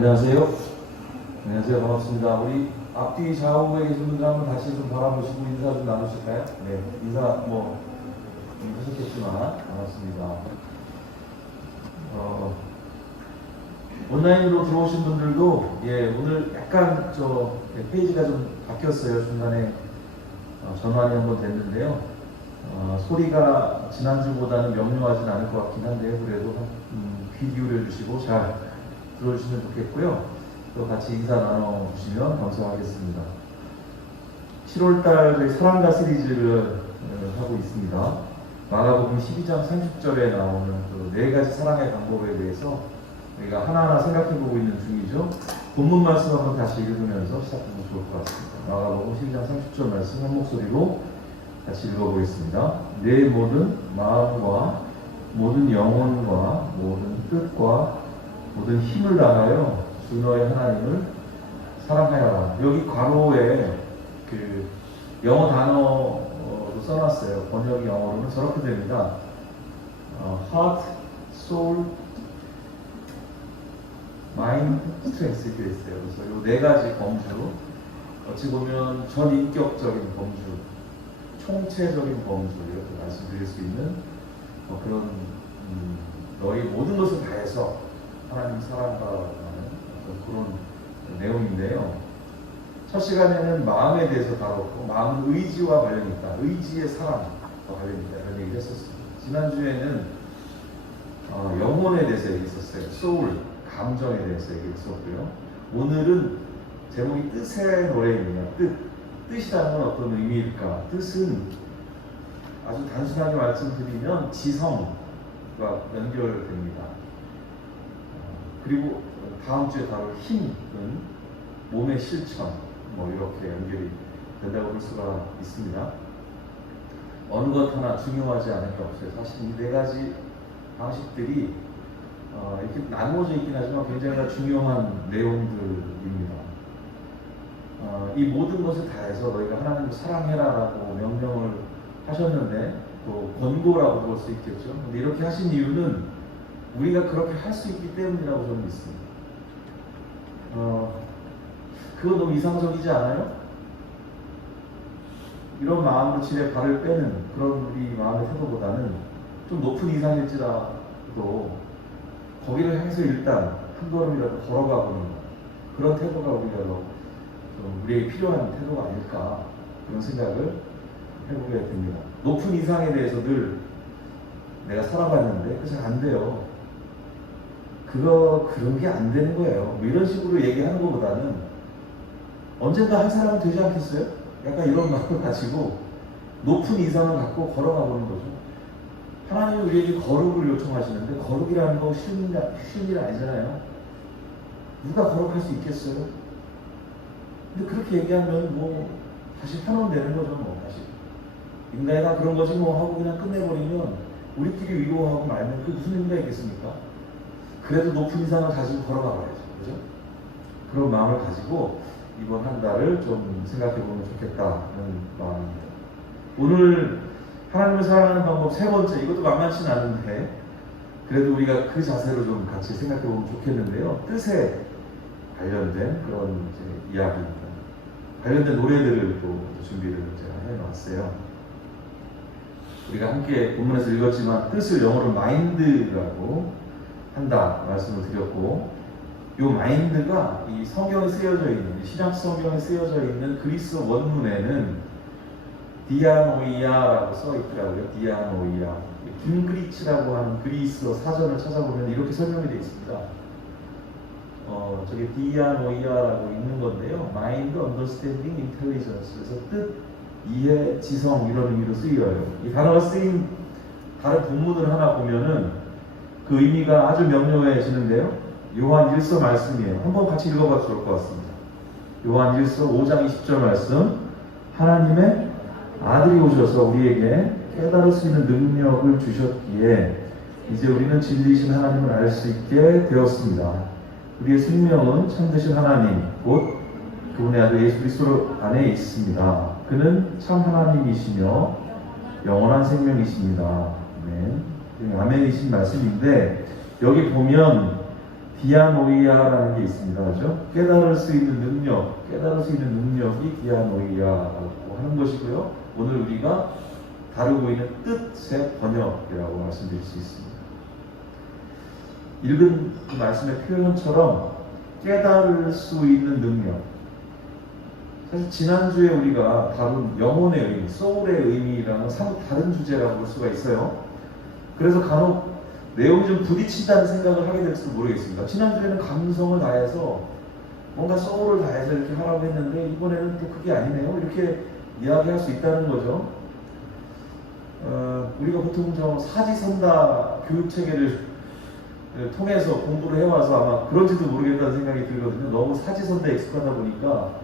안녕하세요. 안녕하세요. 반갑습니다. 우리 앞뒤 좌우에 계신 분들 한번 다시 좀 바라보시고 인사 좀 나누실까요? 네, 인사 하셨겠지만 반갑습니다. 온라인으로 들어오신 분들도 오늘 약간 페이지가 좀 바뀌었어요. 중간에 전환이 한번 됐는데요. 소리가 지난주보다는 명료하진 않을 것 같긴 한데요. 그래도 귀 기울여 주시고 잘 들어주시면 좋겠고요. 또 같이 인사 나눠주시면 감사하겠습니다. 7월달 저희 사랑가 시리즈를 하고 있습니다. 마가복음 12장 30절에 나오는 그 4가지 사랑의 방법에 대해서 우리가 하나하나 생각해보고 있는 중이죠. 본문 말씀 한번 다시 읽으면서 시작하면 좋을 것 같습니다. 마가복음 12장 30절 말씀 한 목소리로 같이 읽어보겠습니다. 내 모든 마음과 모든 영혼과 모든 뜻과 모든 힘을 다하여 주 너의 하나님을 사랑하여라. 여기 괄호에 그 영어 단어도 써놨어요. 번역이 영어로는 저렇게 됩니다. Heart, Soul, Mind, Strength 이렇게 있어요. 그래서 이 4가지 범주, 어찌 보면 전인격적인 범주, 총체적인 범주 이렇게 말씀드릴 수 있는 그런 너희 모든 것을 다해서 하나님 사랑하라는 그런 내용인데요. 첫 시간에는 마음에 대해서 다뤘고 마음은 의지와 관련이 있다. 의지의 사랑과 관련이 있다. 이런 얘기를 했었습니다. 지난주에는 영혼에 대해서 얘기했었어요. 소울, 감정에 대해서 얘기했었고요. 오늘은 제목이 뜻의 노래입니다. 뜻이라는 건 어떤 의미일까? 뜻은 아주 단순하게 말씀드리면 지성과 연결됩니다. 그리고 다음 주에 다룰 힘은 몸의 실천, 이렇게 연결이 된다고 볼 수가 있습니다. 어느 것 하나 중요하지 않은 게 없어요. 사실 이 4가지 방식들이 이렇게 나누어져 있긴 하지만 굉장히 다 중요한 내용들입니다. 이 모든 것을 다해서 너희가 하나님을 사랑해라라고 명령을 하셨는데 또 권고라고 볼 수 있겠죠. 근데 이렇게 하신 이유는 우리가 그렇게 할 수 있기 때문이라고 저는 믿습니다. 그거 너무 이상적이지 않아요? 이런 마음으로 집에 발을 빼는 그런 우리 마음의 태도보다는 좀 높은 이상일지라도 거기를 향해서 일단 한 걸음이라도 걸어가 보는 그런 태도가 우리가 좀 우리에게 필요한 태도가 아닐까 그런 생각을 해보게 됩니다. 높은 이상에 대해서 늘 내가 살아봤는데 그거 잘 안 돼요. 그런 게 안 되는 거예요. 이런 식으로 얘기하는 것보다는 언젠가 한 사람은 되지 않겠어요? 약간 이런 마음을 가지고 높은 이상을 갖고 걸어가 보는 거죠. 하나님은 우리에게 거룩을 요청하시는데 거룩이라는 거 쉬운 일 아니잖아요. 누가 거룩할 수 있겠어요? 근데 그렇게 얘기하면 다시 편원되는 거죠. 다시 인간이 다 그런 거지 하고 그냥 끝내버리면 우리끼리 위로하고 말면 그게 무슨 의미가 있겠습니까? 그래도 높은 이상을 가지고 걸어가 봐야죠. 그죠? 그런 마음을 가지고 이번 한 달을 좀 생각해 보면 좋겠다는 마음입니다. 오늘 하나님을 사랑하는 방법 3번째, 이것도 만만치는 않은데 그래도 우리가 그 자세로 좀 같이 생각해 보면 좋겠는데요. 뜻에 관련된 그런 이야기입니다. 관련된 노래들을 또 준비를 제가 해놨어요. 우리가 함께 본문에서 읽었지만 뜻을 영어로 마인드라고 한다 말씀을 드렸고, 이 마인드가 이 성경에 쓰여져 있는, 신약 성경에 쓰여져 있는 그리스 원문에는 디아노이아라고 써 있더라고요. 디아노이아. 김그리치라고 하는 그리스어 사전을 찾아보면 이렇게 설명이 되어 있습니다. 저게 디아노이아라고 있는 건데요. Mind, Understanding, Intelligence. 그래서 뜻, 이해, 지성 이런 의미로 쓰여요. 이 단어가 쓰인 다른 본문을 하나 보면은 그 의미가 아주 명료해지는데요. 요한 1서 말씀이에요. 한번 같이 읽어봐도 좋을 것 같습니다. 요한 1서 5장 20절 말씀. 하나님의 아들이 오셔서 우리에게 깨달을 수 있는 능력을 주셨기에 이제 우리는 진리이신 하나님을 알 수 있게 되었습니다. 우리의 생명은 참되신 하나님 곧 그분의 아들 예수 그리스도 안에 있습니다. 그는 참 하나님이시며 영원한 생명이십니다. 아멘. 아멘이신 말씀인데 여기 보면 디아노이아라는 게 있습니다. 그죠? 깨달을 수 있는 능력, 깨달을 수 있는 능력이 디아노이아라고 하는 것이고요. 오늘 우리가 다루고 있는 뜻의 번역이라고 말씀드릴 수 있습니다. 읽은 그 말씀의 표현처럼 깨달을 수 있는 능력. 사실 지난주에 우리가 다룬 영혼의 의미, 소울의 의미랑은 사뭇 다른 주제라고 볼 수가 있어요. 그래서 간혹 내용이 좀 부딪힌다는 생각을 하게 될지도 모르겠습니다. 지난주에는 감성을 다해서 뭔가 소울을 다해서 이렇게 하라고 했는데 이번에는 또 그게 아니네요. 이렇게 이야기할 수 있다는 거죠. 우리가 보통 저 사지선다 교육체계를 통해서 공부를 해와서 아마 그런지도 모르겠다는 생각이 들거든요. 너무 사지선다에 익숙하다 보니까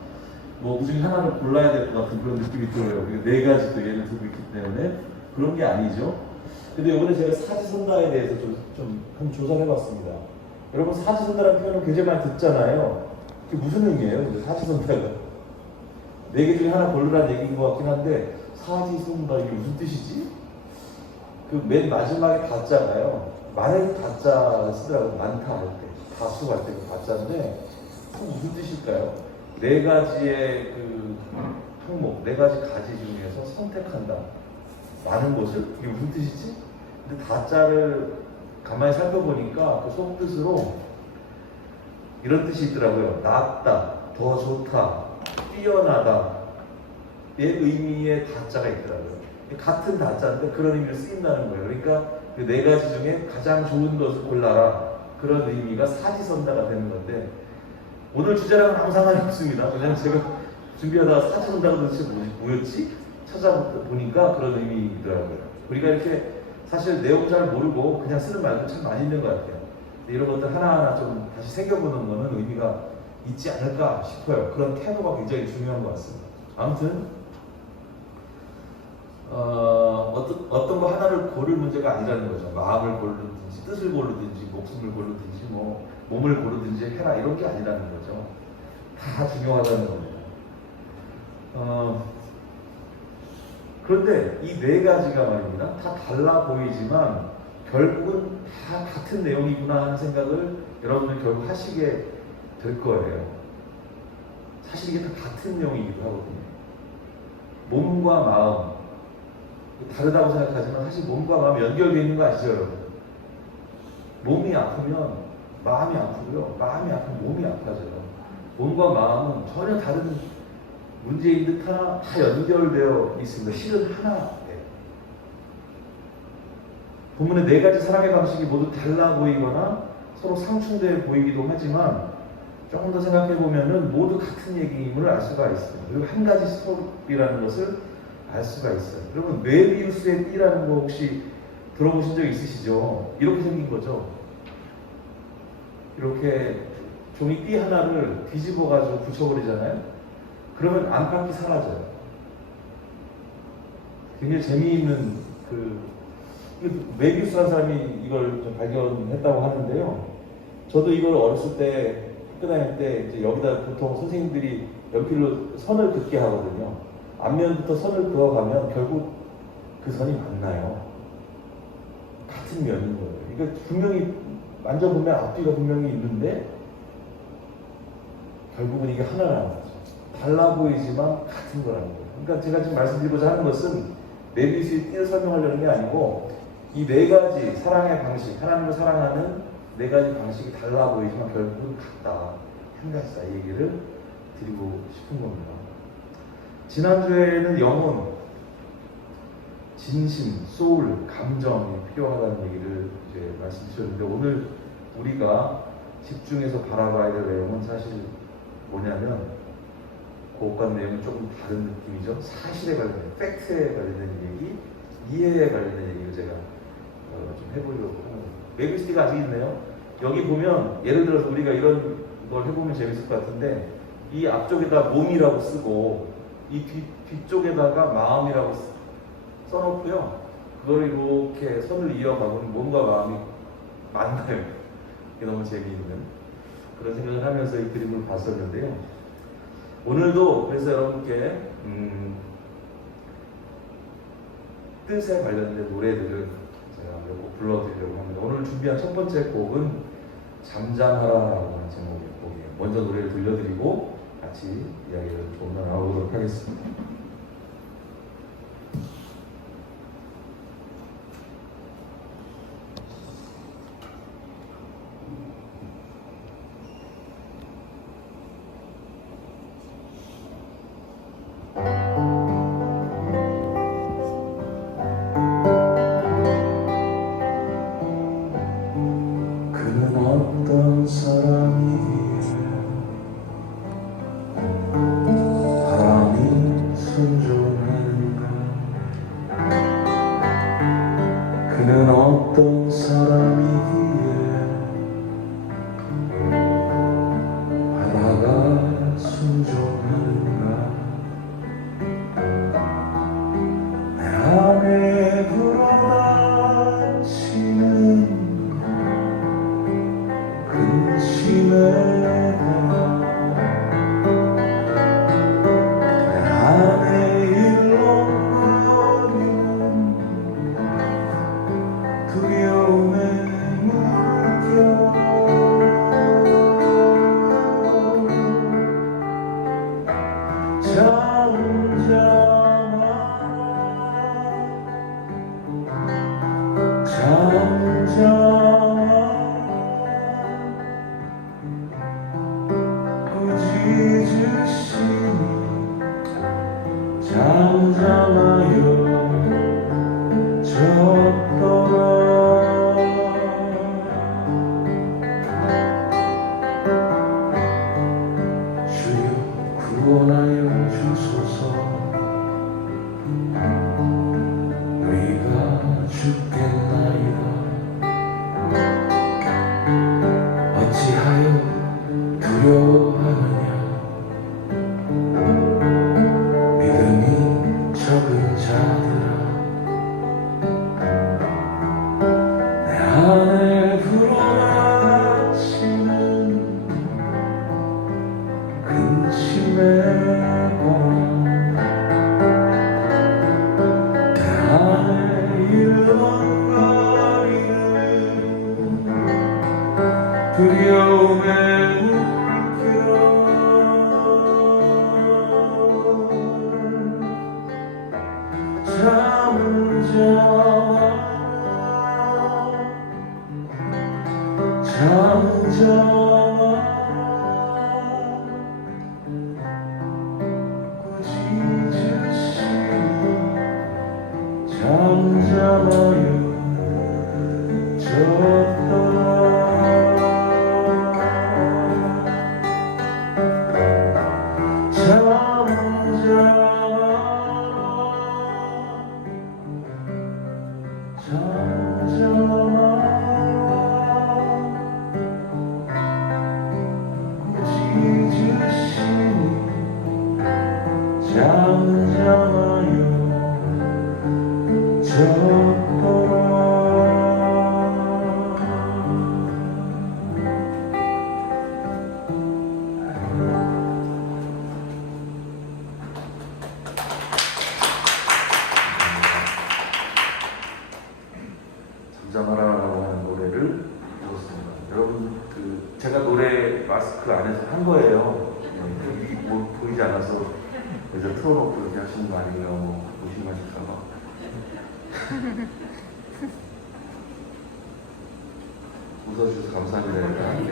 뭐 그중에 하나를 골라야 될 것 같은 그런 느낌이 들어요. 네 가지 또 예를 들고 있기 때문에 그런 게 아니죠. 근데 이번에 제가 사지선다에 대해서 좀 한번 조사를 해봤습니다. 여러분 사지선다라는 표현을 굉장히 많이 듣잖아요. 그게 무슨 의미예요? 사지선다가 네 개 중에 하나 고르라는 얘기인 것 같긴 한데 사지선다 이게 무슨 뜻이지? 그 맨 마지막에 가짜가요. 만약에 가짜 쓰더라고요. 많다 할 때, 다수 할 때 그 가짜인데 그 무슨 뜻일까요? 네 가지의 그 항목, 네 가지 가지 중에서 선택한다. 많은 것을? 이게 무슨 뜻이지? 근데 가짜를 가만히 살펴보니까 그 속뜻으로 이런 뜻이 있더라고요. 낫다, 더 좋다, 뛰어나다 의 의미의 다자가 있더라고요. 같은 다자인데 그런 의미로 쓰인다는 거예요. 그러니까 그 네 가지 중에 가장 좋은 것을 골라라. 그런 의미가 사지선다가 되는 건데 오늘 주제랑은 아무 상관이 없습니다. 왜냐면 제가 준비하다가 사지선다가 도대체 뭐였지? 찾아보니까 그런 의미더라고요. 우리가 이렇게 사실 내용 잘 모르고 그냥 쓰는 말도 참 많이 있는 것 같아요. 이런 것들 하나하나 좀 다시 새겨보는 거는 의미가 있지 않을까 싶어요. 그런 태도가 굉장히 중요한 것 같습니다. 아무튼 어떤 거 하나를 고를 문제가 아니라는 거죠. 마음을 고르든지 뜻을 고르든지 목숨을 고르든지 뭐 몸을 고르든지 해라 이런 게 아니라는 거죠. 다 중요하다는 겁니다. 그런데 이 네 가지가 말입니다. 다 달라 보이지만 결국은 다 같은 내용이구나 하는 생각을 여러분들 결국 하시게 될 거예요. 사실 이게 다 같은 내용이기도 하거든요. 몸과 마음 다르다고 생각하지만 사실 몸과 마음이 연결되어 있는 거 아시죠, 여러분? 몸이 아프면 마음이 아프고요. 마음이 아프면 몸이 아파져요. 몸과 마음은 전혀 다른 문제인 듯 하나 다 연결되어 있습니다. 실은 하나예요. 본문의 네 가지 사랑의 방식이 모두 달라 보이거나 서로 상충되어 보이기도 하지만 조금 더 생각해 보면은 모두 같은 얘기임을 알 수가 있어요. 그리고 한 가지 스토리라는 것을 알 수가 있어요. 여러분 메비우스의 띠라는 거 혹시 들어보신 적 있으시죠? 이렇게 생긴 거죠. 이렇게 종이 띠 하나를 뒤집어 가지고 붙여버리잖아요. 그러면 안팎이 사라져요. 굉장히 재미있는 메비우스라는 사람이 이걸 좀 발견했다고 하는데요. 저도 이걸 어렸을 때 학교 다닐 때 이제 여기다 보통 선생님들이 연필로 선을 긋게 하거든요. 앞면부터 선을 그어가면 결국 그 선이 만나요. 같은 면인 거예요. 그러니까 분명히 만져보면 앞뒤가 분명히 있는데 결국은 이게 하나라는 거죠. 달라 보이지만 같은 거라는 거예요. 그러니까 제가 지금 말씀드리고자 하는 것은 메비우스의 띠를 설명하려는 게 아니고 이 네 가지 사랑의 방식, 하나님을 사랑하는 네 가지 방식이 달라 보이지만 결국은 같다. 한 가지다. 이 얘기를 드리고 싶은 겁니다. 지난주에는 영혼, 진심, 소울, 감정이 필요하다는 얘기를 이제 말씀드렸는데 오늘 우리가 집중해서 바라봐야 될 내용은 사실 뭐냐면 그것과 내용은 조금 다른 느낌이죠. 사실에 관련된, 팩트에 관련된 얘기, 이해에 관련된 얘기를 제가 좀 해보려고 합니다. 메비우스가 아직 있네요. 여기 보면 예를 들어서 우리가 이런 걸 해보면 재밌을 것 같은데 이 앞쪽에다 몸이라고 쓰고 이 뒤쪽에다가 마음이라고 써놓고요. 그걸 이렇게 선을 이어가고는 몸과 마음이 만나요. 이게 너무 재미있는 그런 생각을 하면서 이 그림을 봤었는데요. 오늘도 그래서 여러분께 뜻에 관련된 노래들을 제가 몇 곡 불러드리려고 합니다. 오늘 준비한 첫 번째 곡은 잠잠하라라고 하는 제목의 곡이에요. 먼저 노래를 들려드리고 같이 이야기를 좀 더 나눠보도록 하겠습니다. 그는 어떤 사람이기에 바람이 순종하는가? 그는 어떤 사람이기에 바다가 순종하는가? 내 안에 불어닥치는 근심의 내 안에 일렁거리는 두려움의 물결 잠잠하라 꾸짖으시니 잠잠하여 졌더라. 주여 구원하여 주소서. 너희가 죽겠나이다. 어찌하여 두려워하느냐? 믿음이 적은 자들아, 내 안에 불어닥치는 근심의 바람, 내 안에 일렁거리는 두려움의 물결 잠잠하라 꾸짖으시니 잠잠하여 졌더라. 잠잠하여 졌더라. 잠잠하라라고 하는 노래를 불렀습니다. 여러분, 제가 노래 마스크 안에서 한 거예요. 이게 뭐 보이지 않아서 그래서 틀어놓고 이렇게 하시는 거 아니에요? 뭐 조심하실까봐. 웃어주셔서 감사합니다. 네,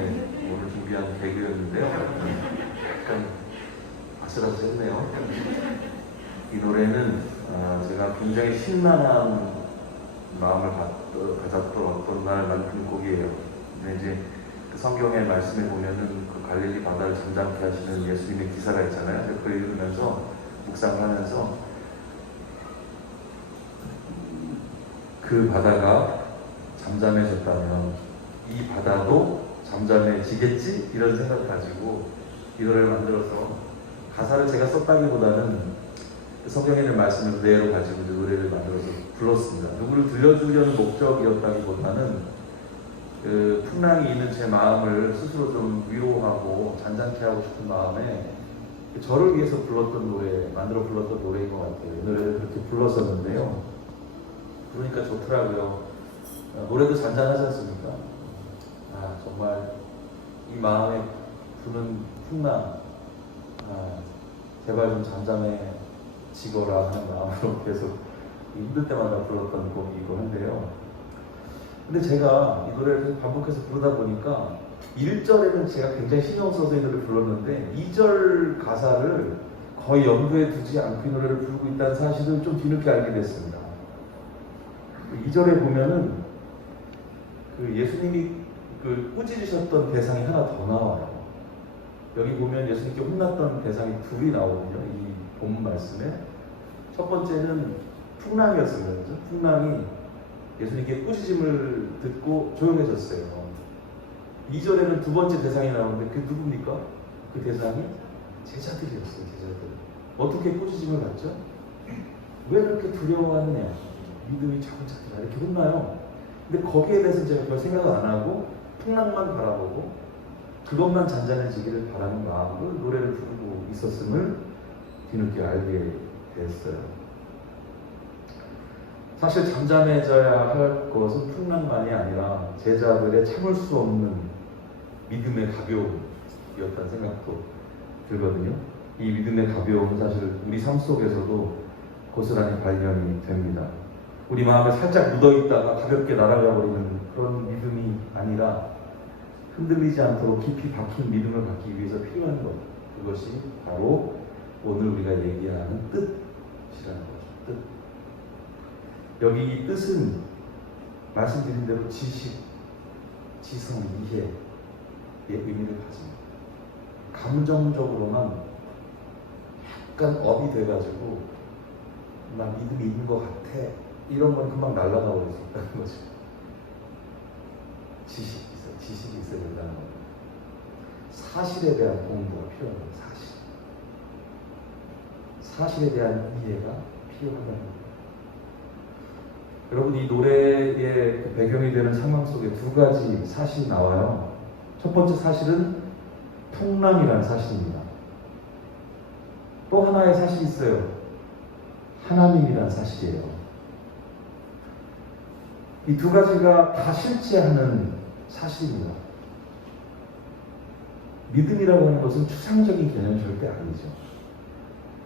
오늘 준비한 개그였는데요. 약간 아슬아슬했네요. 이 노래는 제가 굉장히 신나한 마음을 가졌던 어떤 날 만든 곡이에요. 근데 이제 그 성경의 말씀에 보면은 그 갈릴리 바다를 잠잠케 하시는 예수님의 기사가 있잖아요. 그걸 읽으면서 묵상하면서 그 바다가 잠잠해졌다면 이 바다도 잠잠해지겠지? 이런 생각을 가지고 이 노래를 만들어서 가사를 제가 썼다기보다는 성경에 있는 말씀을 그대로 가지고 노래를 만들어서 불렀습니다. 누구를 들려주려는 목적이었다기보다는 그 풍랑이 있는 제 마음을 스스로 좀 위로하고 잔잔케 하고 싶은 마음에 저를 위해서 불렀던 노래, 만들어 불렀던 노래인 것 같아요. 이 노래를 그렇게 불렀었는데요. 그러니까 좋더라고요. 노래도 잔잔하지 않습니까? 정말 이 마음에 부는 풍랑, 제발 좀 잠잠해지거라 하는 마음으로 계속 힘들 때마다 불렀던 곡이고 한데요. 근데 제가 이 노래를 계속 반복해서 부르다 보니까 1절에는 제가 굉장히 신경 써서 이 노래를 불렀는데 2절 가사를 거의 염두에 두지 않고 이 노래를 부르고 있다는 사실을 좀 뒤늦게 알게 됐습니다. 2절에 보면은 예수님이 꾸짖으셨던 대상이 하나 더 나와요. 여기 보면 예수님께 혼났던 대상이 둘이 나오거든요. 이 본 말씀에 첫 번째는 풍랑이었습니다. 그렇죠? 풍랑이 예수님께 꾸짖음을 듣고 조용해졌어요. 2절에는 두 번째 대상이 나오는데 그 누굽니까? 그 대상이 제자들이었어요. 제자들. 어떻게 꾸짖음을 받죠? 왜 그렇게 두려워하느냐? 믿음이 차근차근 이렇게 혼나요. 근데 거기에 대해서 제가 별 생각을 안 하고 풍랑만 바라보고 그것만 잔잔해지기를 바라는 마음으로 노래를 부르고 있었음을 뒤늦게 알게 됐어요. 사실 잠잠해져야 할 것은 풍랑만이 아니라 제자들의 참을 수 없는 믿음의 가벼움이었다는 생각도 들거든요. 이 믿음의 가벼움은 사실 우리 삶 속에서도 고스란히 발견이 됩니다. 우리 마음에 살짝 묻어있다가 가볍게 날아가 버리는 그런 믿음이 아니라 흔들리지 않도록 깊이 박힌 믿음을 갖기 위해서 필요한 것, 그것이 바로 오늘 우리가 얘기하는 뜻이라는 거죠. 뜻. 여기 이 뜻은 말씀드린 대로 지식, 지성, 이해의 의미를 가집니다. 감정적으로만 약간 업이 돼가지고 나 믿음이 있는 것 같아, 이런 건 금방 날아가 버릴 수 있다는 거죠. 지식이 있어야 된다는 거예요. 사실에 대한 공부가 필요합니다. 사실에 대한 이해가 필요하다는 거예요. 여러분, 이 노래의 배경이 되는 상황 속에 두 가지 사실이 나와요. 첫 번째 사실은 풍랑이라는 사실입니다. 또 하나의 사실이 있어요. 하나님이라는 사실이에요. 이 두 가지가 다 실체하는 사실입니다. 믿음이라고 하는 것은 추상적인 개념이 절대 아니죠.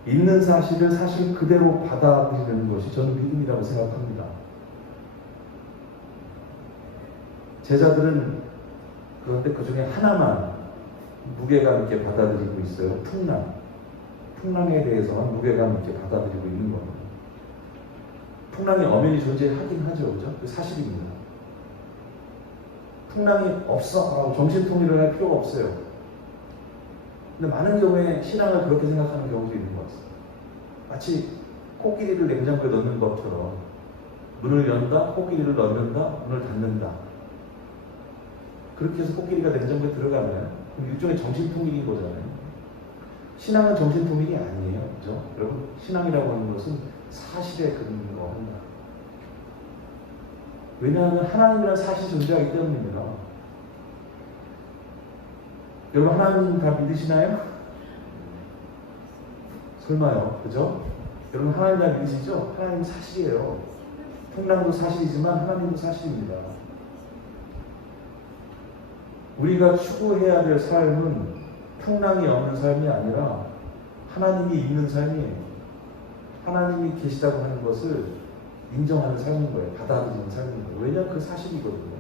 있는 사실을 사실 그대로 받아들이는 것이 저는 믿음이라고 생각합니다. 제자들은 그런데 그 중에 하나만 무게감 있게 받아들이고 있어요. 풍랑에 대해서만 무게감 있게 받아들이고 있는 겁니다. 풍랑이 엄연히 존재하긴 하죠. 그죠? 그 사실입니다. 풍랑이 없어, 정신통일을 할 필요가 없어요. 근데 많은 경우에 신앙을 그렇게 생각하는 경우도 있는 것 같습니다. 마치 코끼리를 냉장고에 넣는 것처럼 문을 연다, 코끼리를 넣는다, 문을 닫는다. 그렇게 해서 코끼리가 냉장고에 들어가면 그럼 일종의 정신통일인 거잖아요. 신앙은 정신통일이 아니에요. 그죠? 여러분, 신앙이라고 하는 것은 사실에 근거한다. 왜냐하면 하나님이라는 사실이 존재하기 때문입니다. 여러분, 하나님 다 믿으시나요? 설마요. 그죠? 여러분, 하나님 다 믿으시죠? 하나님 사실이에요. 풍랑도 사실이지만 하나님도 사실입니다. 우리가 추구해야 될 삶은 풍랑이 없는 삶이 아니라 하나님이 있는 삶이에요. 하나님이 계시다고 하는 것을 인정하는 삶인 거예요. 받아들이는 삶인 거예요. 왜냐하면 그 사실이거든요.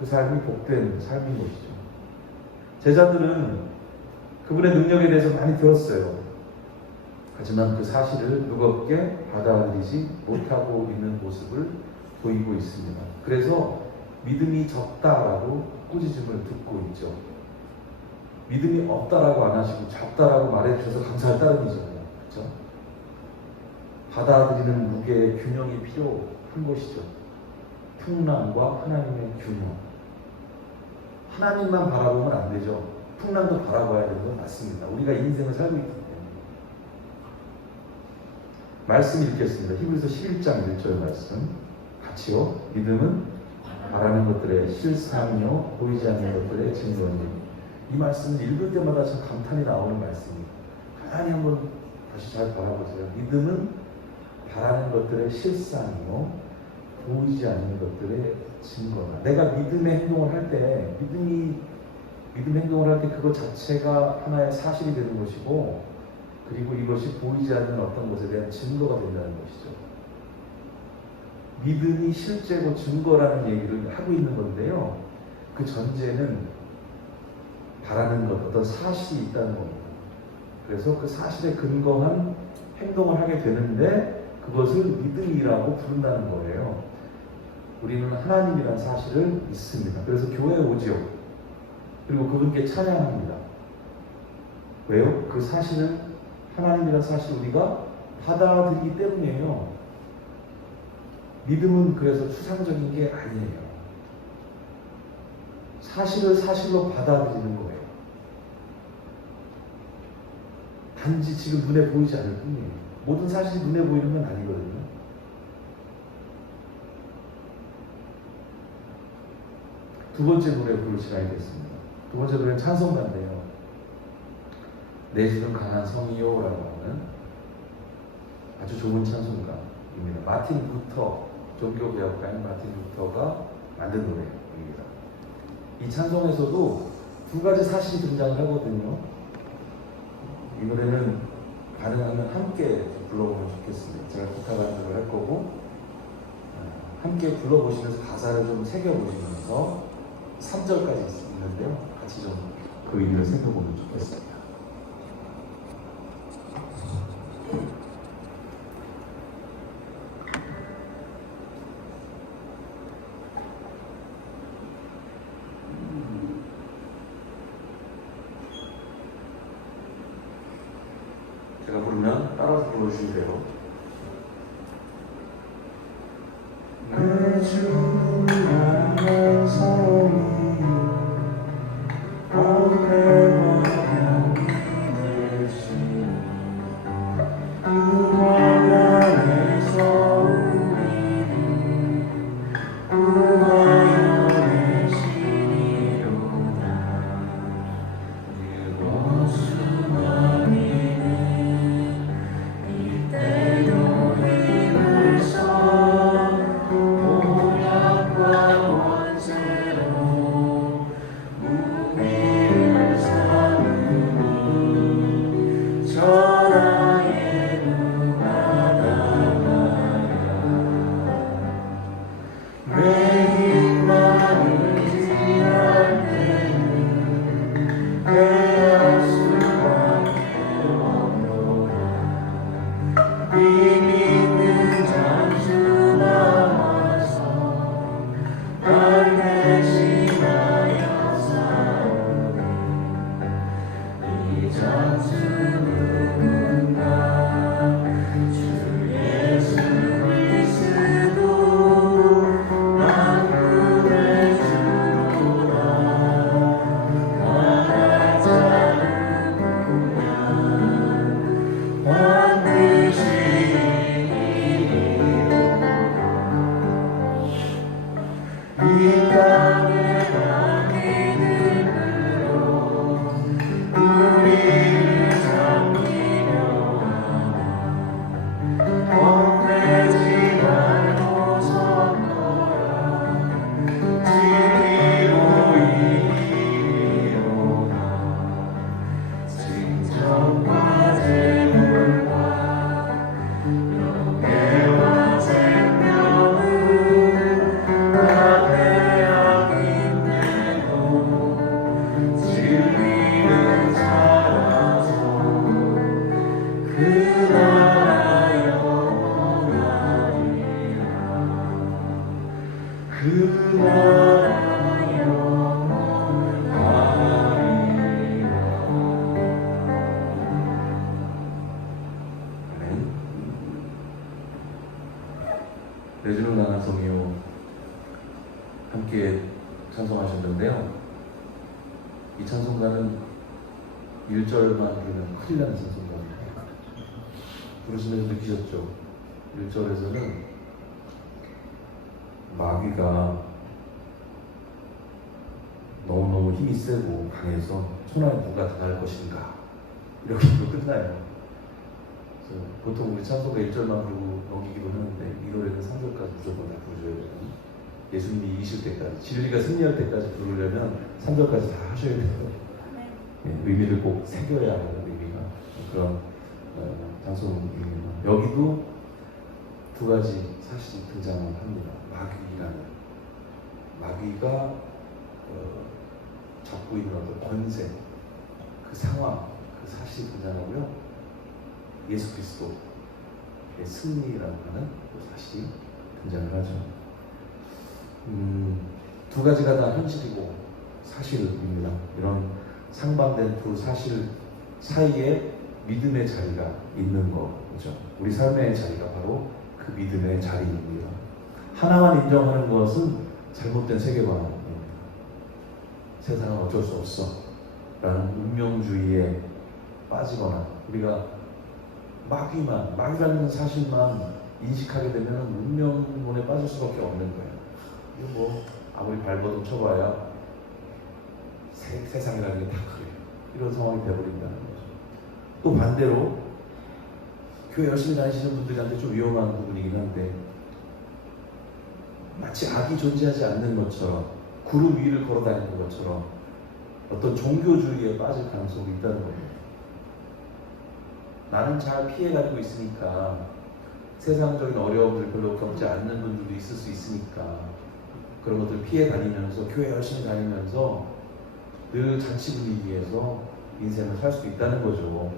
그 삶이 복된 삶인 것이죠. 제자들은 그분의 능력에 대해서 많이 들었어요. 하지만 그 사실을 무겁게 받아들이지 못하고 있는 모습을 보이고 있습니다. 그래서 믿음이 적다라고 꾸짖음을 듣고 있죠. 믿음이 없다라고 안 하시고 적다라고 말해주셔서 감사할 따름이죠. 그렇죠? 받아들이는 무게의 균형이 필요한 것이죠. 풍랑과 하나님의 균형. 하나님만 바라보면 안 되죠. 풍랑도 바라봐야 되는 건 맞습니다. 우리가 인생을 살고 있기 때문에. 말씀 읽겠습니다. 히브리서 11장 1절 말씀. 같이요. 믿음은 바라는 것들의 실상이요 보이지 않는 것들의 증거니. 이 말씀을 읽을 때마다 참 감탄이 나오는 말씀입니다. 가만히 한번 다시 잘 바라보세요. 믿음은 바라는 것들의 실상이요 보이지 않는 것들의 증거다. 내가 믿음의 행동을 할 때 믿음이 믿음 행동을 할 때 그것 자체가 하나의 사실이 되는 것이고, 그리고 이것이 보이지 않는 어떤 것에 대한 증거가 된다는 것이죠. 믿음이 실제고 증거라는 얘기를 하고 있는 건데요. 그 전제는 바라는 것, 어떤 사실이 있다는 겁니다. 그래서 그 사실에 근거한 행동을 하게 되는데 그것을 믿음이라고 부른다는 거예요. 우리는 하나님이라는 사실을 믿습니다. 그래서 교회에 오죠. 그리고 그분께 찬양합니다. 왜요? 그 사실을, 하나님이라는 사실을 우리가 받아들이기 때문이에요. 믿음은 그래서 추상적인 게 아니에요. 사실을 사실로 받아들이는 거예요. 단지 지금 눈에 보이지 않을 뿐이에요. 모든 사실이 눈에 보이는 건 아니거든요. 두 번째 노래 부를 시간이 됐습니다. 두 번째 노래는 찬송가인데요. 내 집은 강한 성이요 라고 하는 아주 좋은 찬송가입니다. 마틴 루터, 종교개혁가인 마틴 루터가 만든 노래입니다. 이 찬송에서도 두 가지 사실이 등장을 하거든요. 이 노래는 가능하면 함께 불러보면 좋겠습니다. 제가 기타 반주를 할 거고, 함께 불러보시면서 가사를 좀 새겨보시면서 3절까지 있는데요. 같이 좀 그 의미를 생각해보면 좋겠습니다. 제가 부르면 따라서 불러주시면 돼요. 내 주님의 성이 복회와 향이 되시니 그 광야에서 우리를 구하여 내시리로다. 내 주는 강한 성이요 함께 찬송하셨는데요. 이 찬송가는 1절만 부르면 큰일 나는 찬송가입니다. 부르시면서 느끼셨죠? 1절에서는 마귀가 너무너무 힘이 세고 강해서 손안에 누가 당할 것인가 이렇게 끝나요. 보통 우리 찬송가 1절만 부르고 넘기기도 하는데 이 노래는 3절까지 무조건 다 부르셔야 되는 예수님이 이기실 때까지, 진리가 승리할 때까지 부르려면 3절까지 다 하셔야 돼요. 의미를 꼭 새겨야 하는 의미가 그런 장소입니다. 여기도 두 가지 사실이 등장을 합니다. 마귀가 잡고 있는 어떤 권세, 그 상황, 그 사실이 등장하고요. 예수 그리스도의 승리라고 하는 그 사실이 등장을 하죠. 두 가지가 다 현실이고 사실입니다. 이런 상반된 두 사실 사이에 믿음의 자리가 있는 거죠. 우리 삶의 자리가 바로 그 믿음의 자리입니다. 하나만 인정하는 것은 잘못된 세계관입니다. 세상은 어쩔 수 없어 라는 운명주의에 빠지거나 우리가 마귀라는 사실만 인식하게 되면 운명론에 빠질 수밖에 없는 거예요. 이거 뭐 아무리 발버둥 쳐봐야 세상이라는 게 다 그래요. 이런 상황이 되어버린다는 거죠. 또 반대로 교회 열심히 다니시는 분들한테 좀 위험한 부분이긴 한데 마치 악이 존재하지 않는 것처럼 구름 위를 걸어다니는 것처럼 어떤 종교주의에 빠질 가능성이 있다는 거예요. 나는 잘 피해가지고 있으니까 세상적인 어려움을 별로 겪지 않는 분들도 있을 수 있으니까 그런 것들 피해 다니면서 교회 열심히 다니면서 늘 잔치 분위기에서 인생을 살 수 있다는 거죠.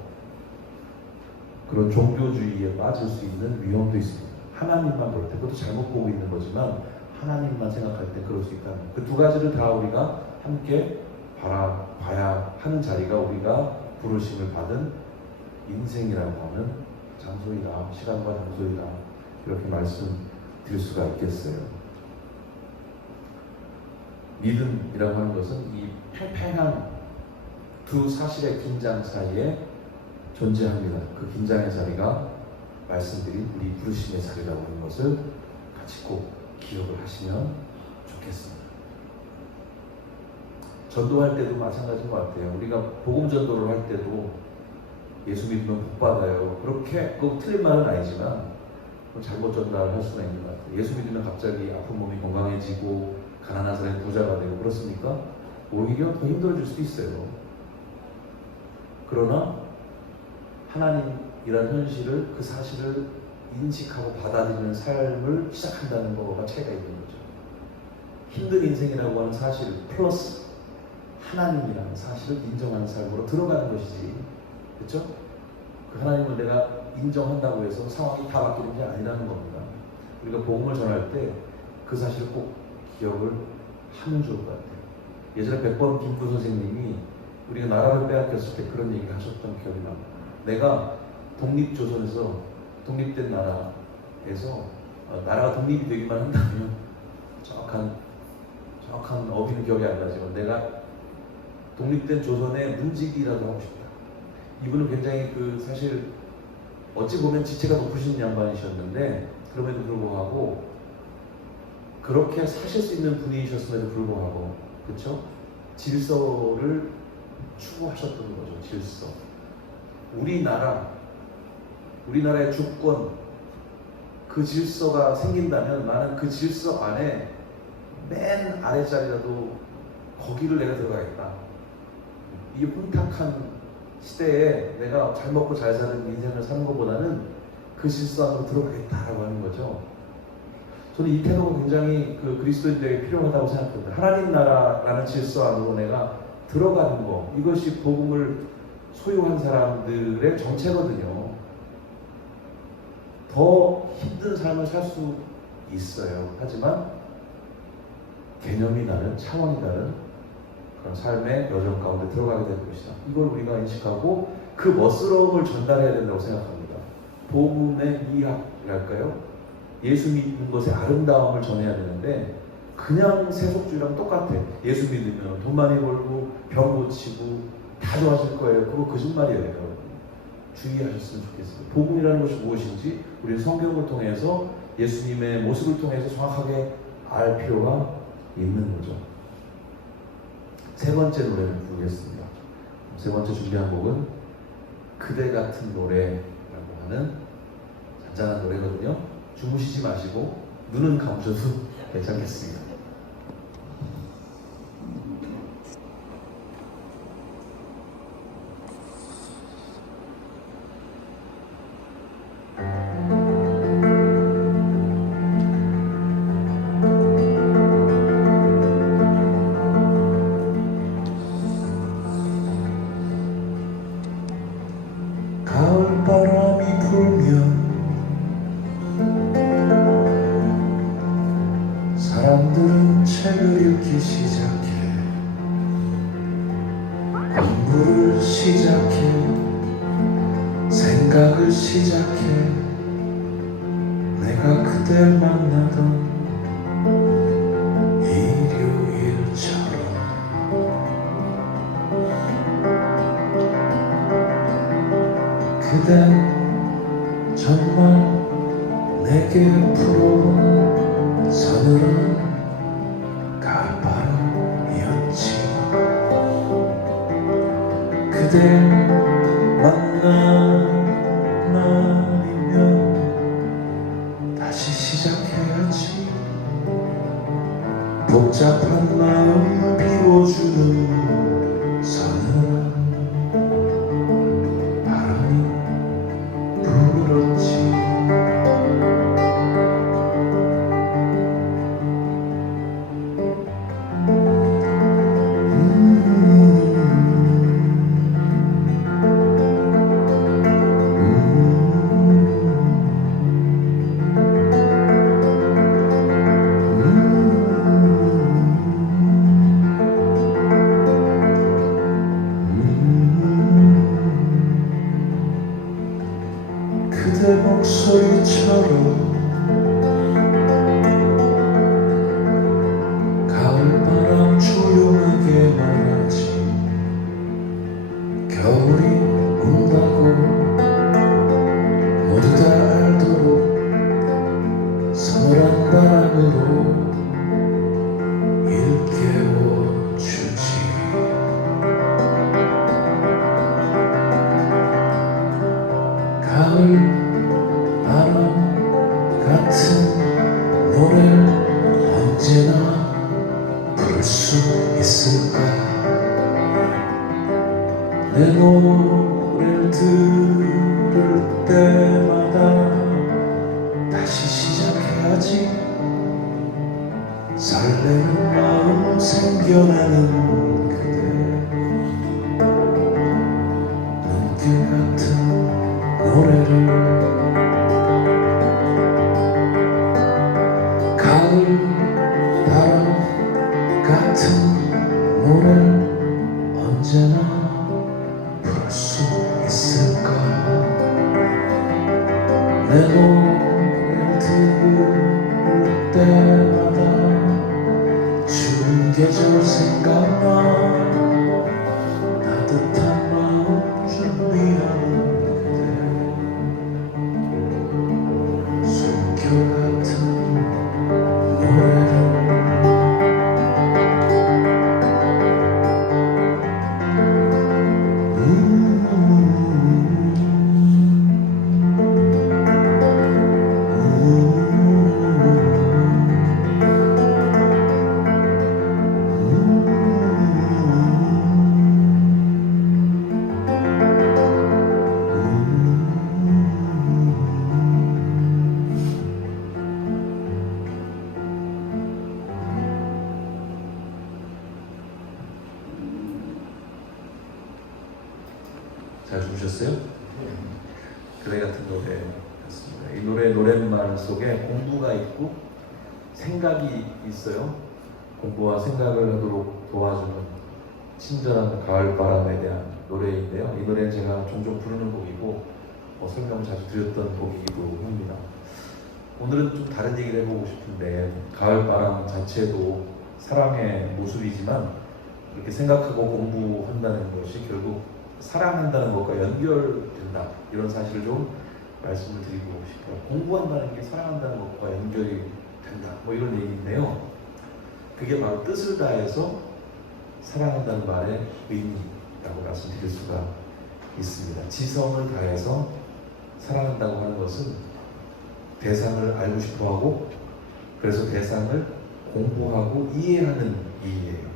그런 종교주의에 빠질 수 있는 위험도 있습니다. 하나님만 볼 때 그것도 잘못 보고 있는 거지만 하나님만 생각할 때 그럴 수 있다는 거예요. 그 두 가지를 다 우리가 함께 봐야 하는 자리가 우리가 부르심을 받은 인생이라고 하는 장소이다, 시간과 장소이다, 이렇게 말씀드릴 수가 있겠어요. 믿음이라고 하는 것은 이 팽팽한 두 사실의 긴장 사이에 존재합니다. 그 긴장의 자리가 말씀드린 우리 부르심의 자리라고 하는 것을 같이 꼭 기억을 하시면 좋겠습니다. 전도할 때도 마찬가지인 것 같아요. 우리가 복음 전도를 할 때도 예수 믿으면 복 받아요. 그렇게 꼭 틀린 말은 아니지만 잘못 전달을 할 수가 있는 것 같아요. 예수 믿으면 갑자기 아픈 몸이 건강해지고 가난한 사람이 부자가 되고 그렇습니까? 오히려 더 힘들어질 수도 있어요. 그러나 하나님이란 현실을, 그 사실을 인식하고 받아들이는 삶을 시작한다는 거가 차이가 있는 거죠. 힘든 인생이라고 하는 사실 플러스 하나님이라는 사실을 인정하는 삶으로 들어가는 것이지, 그렇죠? 그 하나님을 내가 인정한다고 해서 상황이 다 바뀌는 게 아니라는 겁니다. 우리가 복음을 전할 때 그 사실을 꼭 기억을 하면 좋을 것 같아요. 예전에 백범 김구 선생님이 우리가 나라를 빼앗겼을 때 그런 얘기를 하셨던 기억이 납니다. 내가 독립조선에서 독립된 나라에서 나라가 독립이 되기만 한다면 정확한 어휘는 기억이 안 나지만 내가 독립된 조선의 문지기라도 하고 싶다. 이분은 굉장히 사실 어찌 보면 지체가 높으신 양반이셨는데 그럼에도 불구하고 그렇게 사실 수 있는 분이셨음에도 불구하고 그렇죠? 질서를 추구하셨던 거죠. 질서. 우리나라의 주권, 그 질서가 생긴다면 나는 그 질서 안에 맨 아래자리라도 거기를 내가 들어가겠다. 이 혼탁한 시대에 내가 잘 먹고 잘 사는 인생을 사는 것보다는 그 질서 안으로 들어가겠다라고 하는 거죠. 저는 이 태도가 굉장히 그리스도인들에게 필요하다고 생각합니다. 하나님 나라라는 질서 안으로 내가 들어가는 거, 이것이 복음을 소유한 사람들의 정체거든요. 더 힘든 삶을 살 수 있어요. 하지만 개념이 다른, 차원이 다른 그런 삶의 여정 가운데 들어가게 될 것이다. 이걸 우리가 인식하고 그 멋스러움을 전달해야 된다고 생각합니다. 복음의 미학이랄까요? 예수 믿는 것의 아름다움을 전해야 되는데 그냥 세속주의랑 똑같아. 예수 믿으면 돈 많이 벌고 병 고치고 다 좋아질 거예요. 그거 거짓말이에요. 주의하셨으면 좋겠어요. 복음이라는 것이 무엇인지 우리는 성경을 통해서 예수님의 모습을 통해서 정확하게 알 필요가 있는 거죠. 세 번째 노래를 부르겠습니다. 세 번째 준비한 곡은 그대 같은 노래라고 하는 잔잔한 노래거든요. 주무시지 마시고 눈은 감으셔도 괜찮겠습니다. 가을바람이 불면 사람들은 책을 읽기 시작해 공부를 시작해 생각을 시작해 내가 그댈 만나던 일요일처럼 그댄 정말 내게 풀어온 서늘한 가을바람이었지. 그댈 만난 날이면 다시 시작해야지. 복잡한 마음 비워주는 서늘한 바람이 불었지. 그대 목소리처럼 가을바람 조용하게 말하지. 겨울이 온다고 모두 다 알도록 서늘한 바람으로 일깨워주지. 가을 바람 같은 노래를 언제나 부를 수 있을까. 내 노래를 들을 때마다 다시 시작해야지. 설레는 마음 생겨나는 그대 눈길 같은 노래를 가을 바람 같은 노래를 언제나 부를 수 있을까. 내 노래를 들을 때마다 추운 계절 생각나. 따뜻한 마음 준비하는 숨결 같은 노래를 잘 들으셨어요? 그대 같은 노래였습니다. 이 노랫말 속에 공부가 있고 생각이 있어요. 공부와 생각을 하도록 도와주는 친절한 가을바람에 대한 노래인데요. 이 노래는 제가 종종 부르는 곡이고 설명을 자주 드렸던 곡이기도 합니다. 오늘은 좀 다른 얘기를 해보고 싶은데, 가을바람 자체도 사랑의 모습이지만 이렇게 생각하고 공부한다는 것이 결국 사랑한다는 것과 연결된다, 이런 사실을 좀 말씀을 드리고 싶어요. 공부한다는 게 사랑한다는 것과 연결이 된다, 뭐 이런 얘기인데요. 그게 바로 뜻을 다해서 사랑한다는 말의 의미라고 말씀드릴 수가 있습니다. 지성을 다해서 사랑한다고 하는 것은 대상을 알고 싶어하고, 그래서 대상을 공부하고 이해하는 이예요.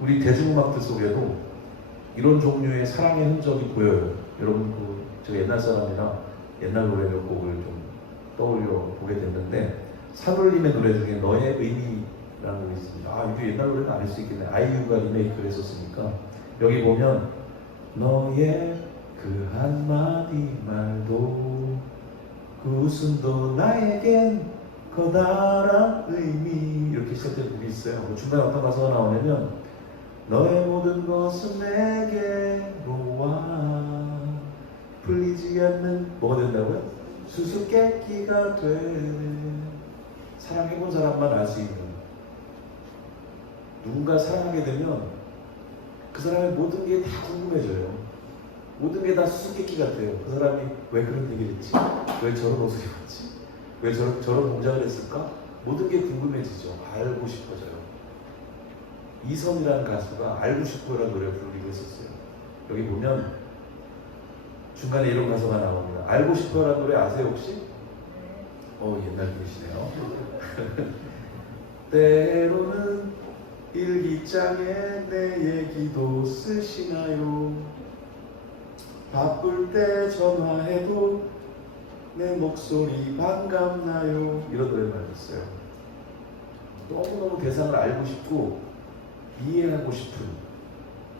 우리 대중음악들 속에도 이런 종류의 사랑의 흔적이 보여요. 여러분, 제가 옛날 사람이라 옛날 노래 몇 곡을 좀 떠올려 보게 됐는데, 산울림의 노래 중에 너의 의미라는 곡이 있습니다. 아, 이게 옛날 노래는 아닐 수 있겠네. 아이유가 리메이크를 했었으니까. 여기 보면 너의 그 한마디 말도 그 웃음도 나에겐 커다란 의미, 이렇게 시작된 곡이 있어요. 중간에 어떤 가사가 나오냐면 너의 모든 것은 내게로 와 풀리지 않는 뭐가 된다고요? 수수께끼가 돼. 사랑해본 사람만 알 수 있는, 누군가 사랑하게 되면 그 사람의 모든 게 다 궁금해져요. 모든 게 다 수수께끼 같아요. 그 사람이 왜 그런 얘기를 했지? 왜 저런 옷을 입었지? 왜 저런 동작을 했을까? 모든 게 궁금해지죠. 알고 싶어져요. 이선이라는 가수가 알고 싶어요라는 노래를 부르기도 했었어요. 여기 보면 중간에 이런 가사가 나옵니다. 알고 싶어요라는 노래 아세요 혹시? 옛날 분이시네요. 때로는 일기장에 내 얘기도 쓰시나요? 바쁠 때 전화해도 내 목소리 반갑나요? 이런 노래만 있어요. 너무너무 대상을 알고 싶고 이해하고 싶은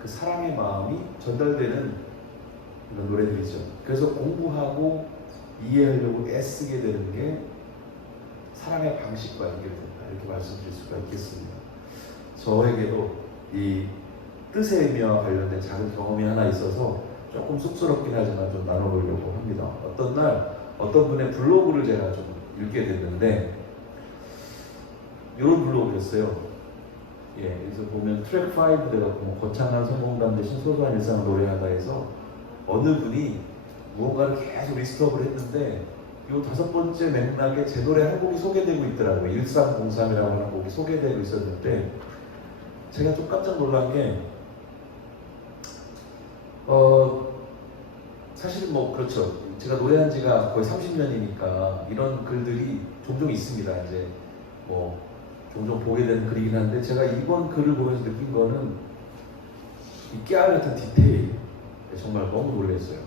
그 사랑의 마음이 전달되는 이런 노래들이죠. 그래서 공부하고 이해하려고 애쓰게 되는 게 사랑의 방식과 연결된다, 이렇게 말씀드릴 수가 있겠습니다. 저에게도 이 뜻의 의미와 관련된 작은 경험이 하나 있어서 조금 쑥스럽긴 하지만 좀 나눠보려고 합니다. 어떤 날 어떤 분의 블로그를 제가 좀 읽게 됐는데, 이런 블로그였어요. 그래서 보면 트랙 5 돼갖고 거창한 성공감 대신 소소한 일상을 노래하다 해서 어느 분이 무언가를 계속 리스트업을 했는데 이 5번째 맥락에 제 노래 한 곡이 소개되고 있더라고요. 1303이라고 하는 곡이 소개되고 있었는데, 제가 좀 깜짝 놀란 게 사실 그렇죠. 제가 노래한 지가 거의 30년이니까 이런 글들이 종종 있습니다. 이제 종종 보게 되는 글이긴 한데, 제가 이번 글을 보면서 느낀 거는 이 깨알같은 디테일, 정말 너무 놀랐어요.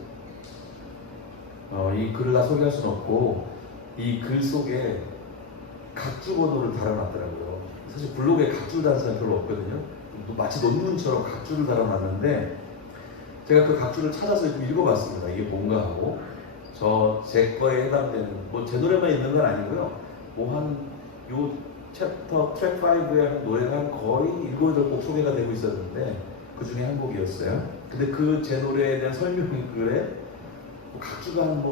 이 글을 다 소개할 수는 없고 이 글 속에 각주 번호를 달아놨더라고요. 사실 블로그에 각주 다는 사람 별로 없거든요. 마치 논문처럼 각주를 달아놨는데, 제가 그 각주를 찾아서 좀 읽어봤습니다. 이게 뭔가 하고, 제 거에 해당되는, 제 노래만 있는 건 아니고요. 요 챕터 트랙 5의 노래가 한 거의 7, 8곡 소개가 되고 있었는데 그 중에 한 곡이었어요. 근데 제 노래에 대한 설명 글에 각주가 한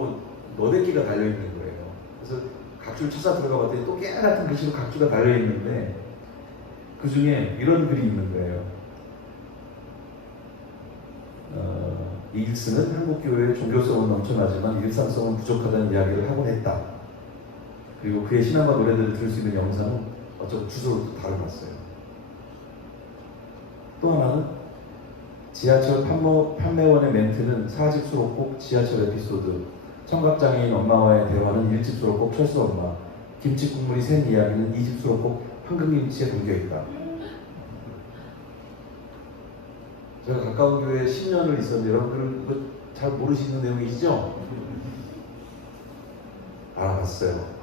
4-5개가 달려있는 거예요. 그래서 각주를 찾아 들어가 봤더니 또 깨알같은 글씨로 각주가 달려있는데, 그 중에 이런 글이 있는 거예요. 이일스는 한국교회의 종교성은 넘쳐나지만 일상성은 부족하다는 이야기를 하곤 했다. 그리고 그의 신앙과 노래들을 들을 수 있는 영상은 어쩌고 주소로 달아놨어요. 또 하나는 지하철 판매원의 멘트는 4집 수록곡 지하철 에피소드, 청각장애인 엄마와의 대화는 1집 수록곡 철수 엄마, 김치 국물이 샌 이야기는 2집 수록곡 황금김치에 담겨있다. 제가 가까운 교회에 10년을 있었는데 여러분들은 잘 모르시는 내용이시죠? 알아봤어요.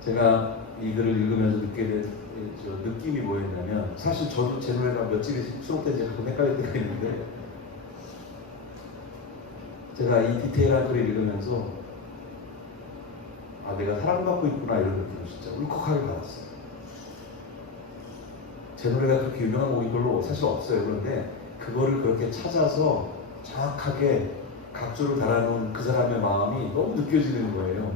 제가 이 글을 읽으면서 느끼게 된 느낌이 뭐였냐면, 사실 저도 제 노래가 몇 집이 수록된지 가끔 헷갈릴 때가 있는데, 제가 이 디테일한 글을 읽으면서 내가 사랑받고 있구나, 이런 느낌을 진짜 울컥하게 받았어요. 제 노래가 그렇게 유명한 곡이 별로 사실 없어요. 그런데 그거를 그렇게 찾아서 정확하게 각주를 달아놓은 그 사람의 마음이 너무 느껴지는 거예요.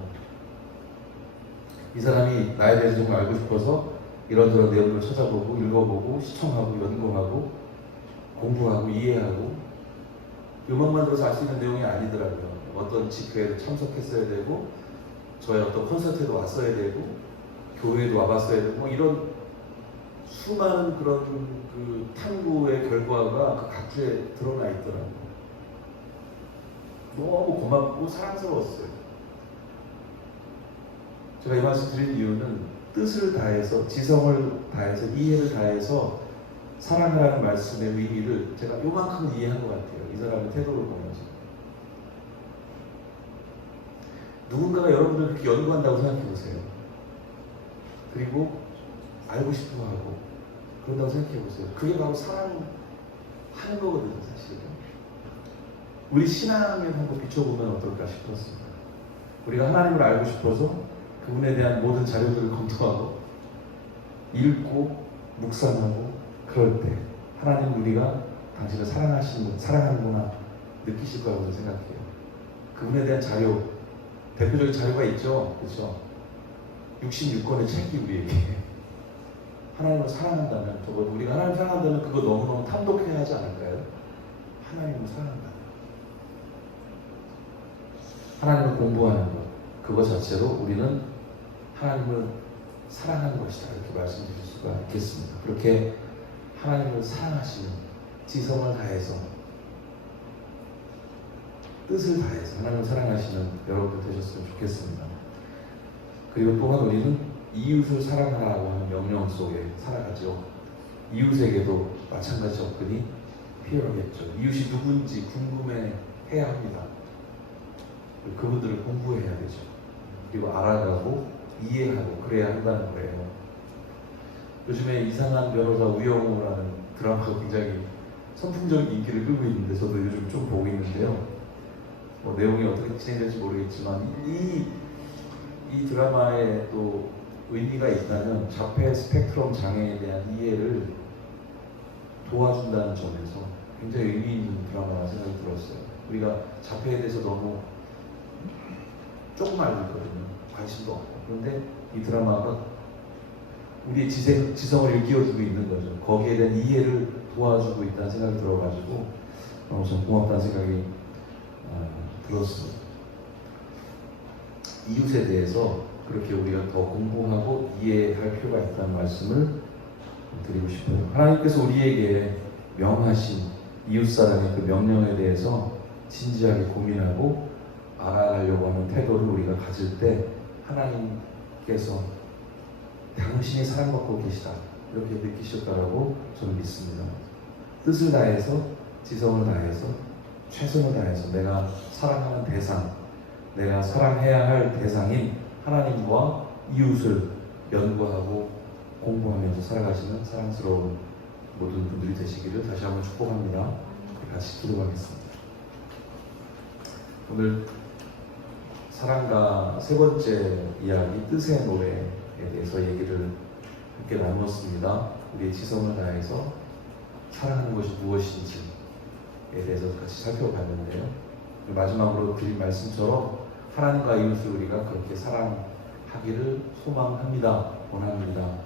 이 사람이 나에 대해서 정말 알고 싶어서 이런저런 내용을 찾아보고 읽어보고 시청하고 연구하고 공부하고 이해하고, 음악만 들어서 알 수 있는 내용이 아니더라고요. 어떤 집회에도 참석했어야 되고, 저의 어떤 콘서트에도 왔어야 되고, 교회에도 와봤어야 되고, 이런 수많은 그런 그 탐구의 결과가 그 각주에 드러나 있더라고요. 너무 고맙고 사랑스러웠어요. 제가 이 말씀 드린 이유는 뜻을 다해서, 지성을 다해서, 이해를 다해서 사랑하라는 말씀의 의미를 제가 요만큼은 이해한 것 같아요. 이 사람의 태도를 보면서. 누군가가 여러분들 그렇게 연구한다고 생각해 보세요. 그리고 알고 싶어 하고 그런다고 생각해 보세요. 그게 바로 사랑하는 거거든요, 사실은. 우리 신앙에 한번 비춰보면 어떨까 싶었습니다. 우리가 하나님을 알고 싶어서 그분에 대한 모든 자료들을 검토하고 읽고 묵상하고 그럴 때 하나님 우리가 당신을 사랑하는구나 느끼실 거라고 생각해요. 그분에 대한 자료, 대표적인 자료가 있죠. 그렇죠? 66권의 책이 우리에게 하나님을 사랑한다면, 적어도 우리가 하나님을 사랑한다면 그거 너무너무 탐독해야 하지 않을까요? 하나님을 사랑한다. 하나님을 공부하는 것, 그것 자체로 우리는 하나님을 사랑하는 것이다, 이렇게 말씀드릴 수가 있겠습니다. 그렇게 하나님을 사랑하시는, 지성을 다해서, 뜻을 다해서 하나님을 사랑하시는 여러분들 되셨으면 좋겠습니다. 그리고 또한 우리는 이웃을 사랑하라고 하는 명령 속에 살아가죠. 이웃에게도 마찬가지 접근이 필요하겠죠. 이웃이 누군지 궁금해해야 합니다. 그분들을 공부해야 되죠. 그리고 알아가고 이해하고 그래야 한다는 거예요. 요즘에 이상한 변호사 우영우라는 드라마가 굉장히 선풍적인 인기를 끌고 있는데 저도 요즘 좀 보고 있는데요. 뭐 내용이 어떻게 진행될지 모르겠지만 이 드라마에 또 의미가 있다면 자폐 스펙트럼 장애에 대한 이해를 도와준다는 점에서 굉장히 의미 있는 드라마라는 생각이 들었어요. 우리가 자폐에 대해서 너무 조금 알고 있거든요. 관심도 없고. 그런데 이 드라마가 우리의 지성을 일깨워주고 있는 거죠. 거기에 대한 이해를 도와주고 있다는 생각이 들어가지고 너무 좀 고맙다는 생각이 들었습니다. 이웃에 대해서 그렇게 우리가 더 공부하고 이해할 필요가 있다는 말씀을 드리고 싶어요. 하나님께서 우리에게 명하신 이웃사랑의 그 명령에 대해서 진지하게 고민하고 알아가려고 하는 태도를 우리가 가질 때 하나님께서 당신이 사랑받고 계시다, 이렇게 느끼셨다라고 저는 믿습니다. 뜻을 다해서, 지성을 다해서, 최선을 다해서 내가 사랑하는 대상, 내가 사랑해야 할 대상인 하나님과 이웃을 연구하고 공부하면서 살아가시는 사랑스러운 모든 분들이 되시기를 다시 한번 축복합니다. 같이 기도하겠습니다. 오늘 사랑과 세 번째 이야기, 뜻의 노래에 대해서 얘기를 함께 나누었습니다. 우리의 지성을 다해서 사랑하는 것이 무엇인지에 대해서 같이 살펴봤는데요. 마지막으로 드린 말씀처럼 하나님과 이웃을 우리가 그렇게 사랑하기를 소망합니다. 원합니다.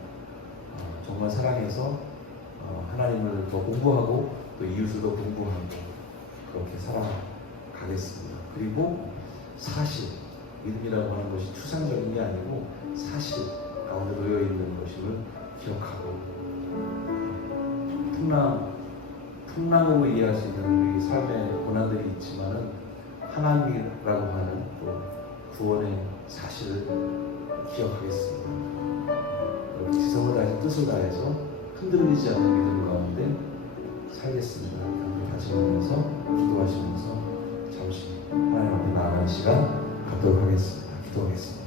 정말 사랑해서 하나님을 더 공부하고 또 이웃을 더 공부하고 그렇게 살아가겠습니다. 그리고 사실, 믿음이라고 하는 것이 추상적인 게 아니고 사실 가운데 놓여있는 것임을 기억하고 풍랑으로 이해할 수 있는 우리 삶의 고난들이 있지만은 하나님이라고 하는 또 구원의 사실을 기억하겠습니다. 그리고 지성을 다해서 뜻을 다해서 흔들리지 않는 믿음 가운데 살겠습니다. 다짐하면서 기도하시면서 잠시 하나님 앞에 나아가는 시간 갖도록 하겠습니다. 기도하겠습니다.